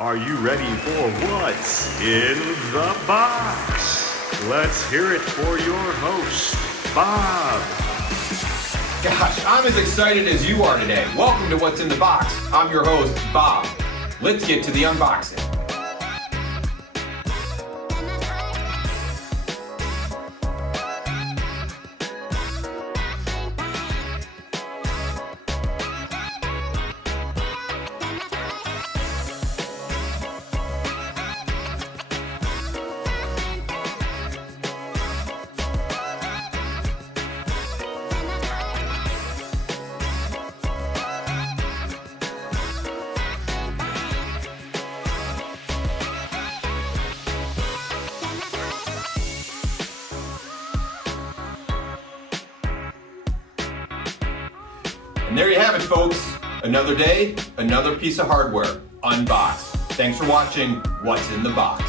Are you ready for what's in the box? Let's hear it for your host, Bob. Gosh, I'm as excited as you are today. Welcome to What's in the Box. I'm your host, Bob. Let's get to the unboxing. And there you have it, folks. Another day, another piece of hardware unboxed. Thanks for watching What's in the Box.